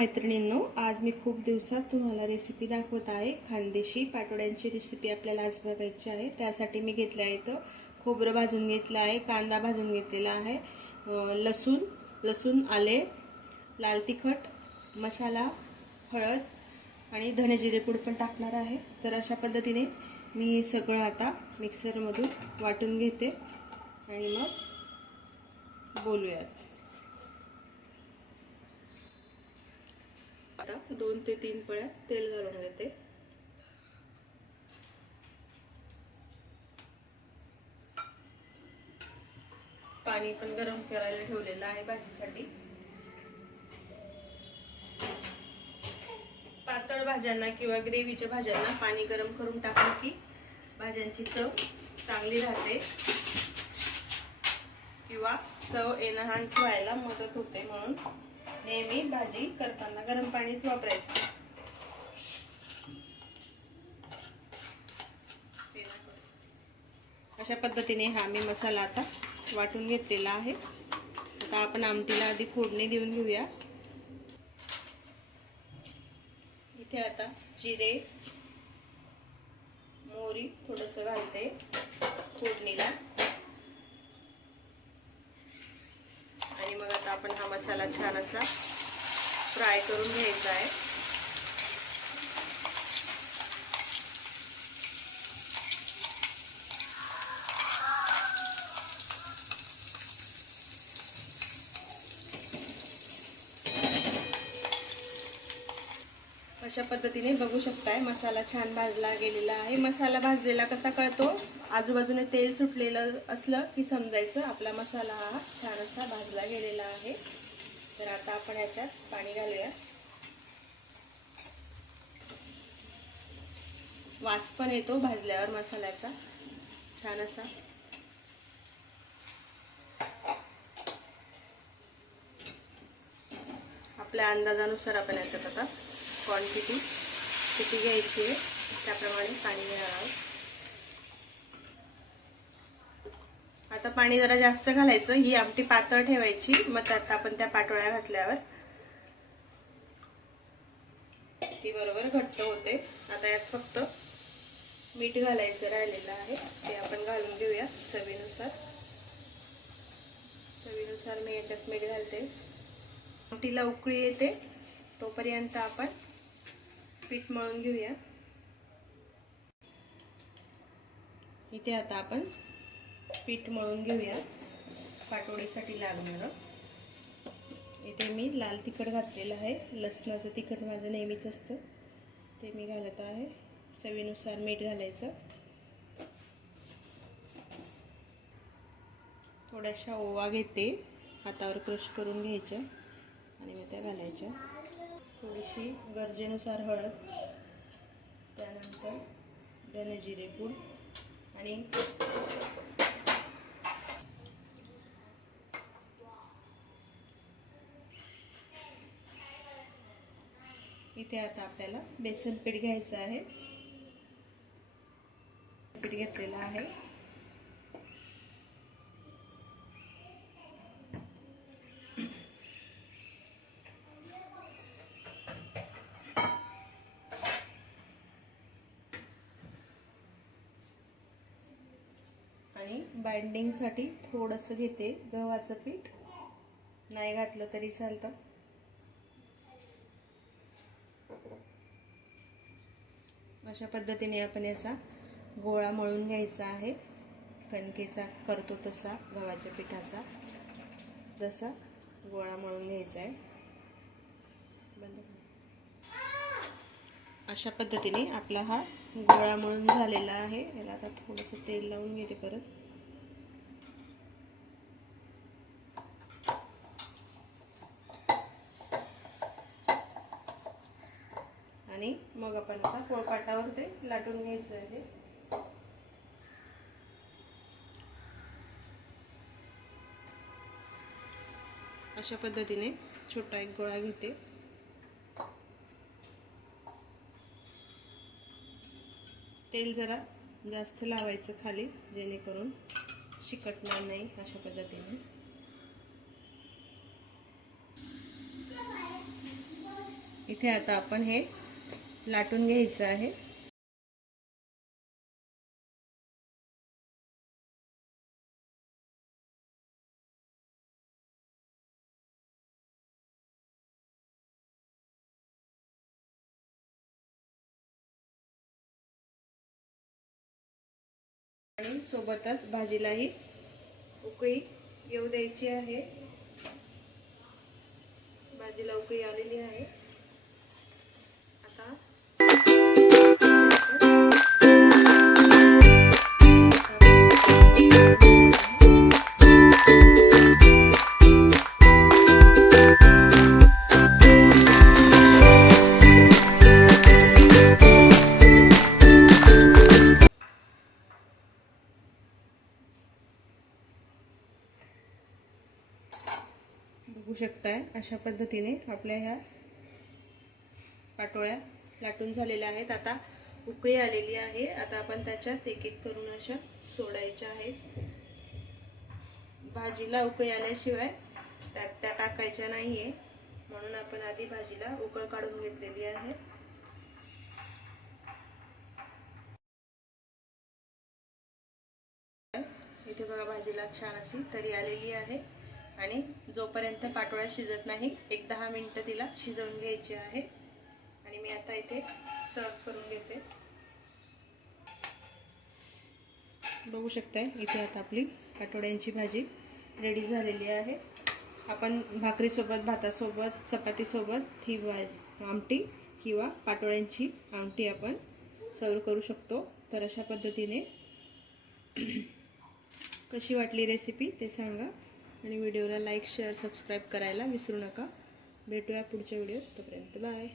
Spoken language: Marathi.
मैत्रिणींनो, आज मी खूप दिवसात तुम्हाला रेसिपी दाखवत आहे। खानदेशी पाटोड्यांची रेसिपी आपल्याला आज बघायची आहे। त्यासाठी मी घेतले आहे तर खोबरं भाजून घेतलं आहे, कांदा भाजून घेतलेला आहे, लसूण, आले, लाल तिखट, मसाला, हळद आणि धने जिरे पूड पण टाकणार आहे। तर अशा पद्धतीने मी हे सगळं आता मिक्सर मधून वाटून घेते आणि मग बोलूयात। आता 2 ते 3 पळ्या तेल घालून घेते। पाणी पण गरम करायला ठेवलेलं आहे भाजीसाठी। पातळ भाज्यांना किंवा ग्रेव्हीच्या भाज्यांना पाणी गरम करून टाकलं की भाज्यांची चव चांगली राहते किंवा चव एनहान्स व्हायला मदत होते। म्हणून नेहमी भाजी करताना गरम पाणीच वापरायचं। अशा पद्धतीने हा मी मसाला आता वाटून घेतलेला आहे। आता आपण आमटीला आधी फोडणी देऊन घेऊया। इथे आता जिरे, मोहरी थोडंसं घालते फोडणीला आणि मग आता आपण हा मसाला छान असा फ्राय करून घ्यायचा आहे। अशा पद्धतीने बघू शकताय मसाला छान भाजला गेलेला आहे। मसाला भाजलेला कसा कळतो? आजूबाजूने तेल सुटलेलं असलं की समजायचं आपला मसाला हा छान असा भाजला गेलेला आहे। तर आता आपण याच्यात पाणी घालूया। वास पण येतो भाजल्यावर मसाल्याचा छान असा। आपल्या अंदाजानुसार आपण याच्यात आता क्वांटिटी किती घ्यायची आहे त्याप्रमाणे पाणी घेणार आहोत। आता पाणी जरा जास्त घालायचं, ही आमटी पातळ ठेवायची। मग त्यात आपण त्या पाटोळ्या घातल्यावर ती बरोबर घट्ट होते। आता यात फक्त मीठ घालायचं राहिलेलं आहे, ते आपण घालून घेऊया चवीनुसार। चवीनुसार मी याच्यात मीठ घालते। आमटीला उकळी येते तोपर्यंत आपण पीठ मळून घेऊया। इथे आता आपण पीठ मळून घेऊया पाटोडीसाठी लागणार। इथे मी लाल तिखट घातलेलं आहे, लसणाचं तिखट माझं नेहमीच असतं ते मी घालत आहे। चवीनुसार मीठ घालायचं। थोड्याशा ओवा घेते, हातावर क्रश करून घ्यायच्या आणि मग त्या घालायच्या। थोडीशी गरजेनुसार हळद, त्यानंतर धने जिरे पूड आणि इथे आता आपल्याला बेसन पीठ घ्यायचं आहे। पीठ घेतलेलं आहे। आणि बाइंडिंग साठी थोडंसं घेते गव्हाचं पीठ, नाही घातलं तरी चालतं। अशा पद्धतीने आपण याचा गोळा मळून घ्यायचा आहे। कणकेचा करतो तसा, गव्हाच्या पिठाचा जसा गोळा मळून घ्यायचा आहे। अशा पद्धतीने आपला हा गोळा मळून झालेला आहे। याला आता थोडंसं तेल लावून घेते परत। आणि मग आपण आता पोळपाटावर ते लाटून घ्यायचं आहे। अशा पद्धतीने छोटा एक गोळा घेते। तेल जरा जास्त लावायचं खाली, जेणेकरून चिकटणार नाही। अशा पद्धतीने इथे आता आपण हे लाटून घ्यायचं आहे. आणि सोबतच भाजीलाही उकळी येऊ द्यायची आहे. भाजीला उकळी आलेली आहे. आता बघू शकताय अशा पद्धतीने आपल्या ह्या पाटोळ्या लाटून झालेल्या आहेत. आता उकळी आलेली आहे. आता आपण त्याच्यात एक एक करून अशा सोडायच्या आहेत. भाजीला उकळी आल्याशिवाय त्या टाकायच्या नाहीये, म्हणून आपण आधी भाजीला उकळ काढून घेतलेली आहे. इथे बघा भाजीला छान अशी तरी आलेली आहे. आणि जोपर्यंत पाटोळ्या शिजत नाही 1-10 मिनिटं तिला शिजवून घ्यायची आहे. आणि मी आता इथे सर्व करून घेते. बघू शकताय इथे आता आपली पाटोळ्यांची भाजी रेडी झालेली आहे. आपण भाकरीसोबत, भातासोबत, चपातीसोबत ही आमटी किंवा पाटोळ्यांची आमटी आपण सर्व करू शकतो. तर अशा पद्धतीने कशी वाटली रेसिपी ते सांगा आणि व्हिडिओला लाईक, शेअर, सबस्क्राईब करायला विसरू नका. भेटूया पुढच्या व्हिडिओत. तोपर्यंत बाय.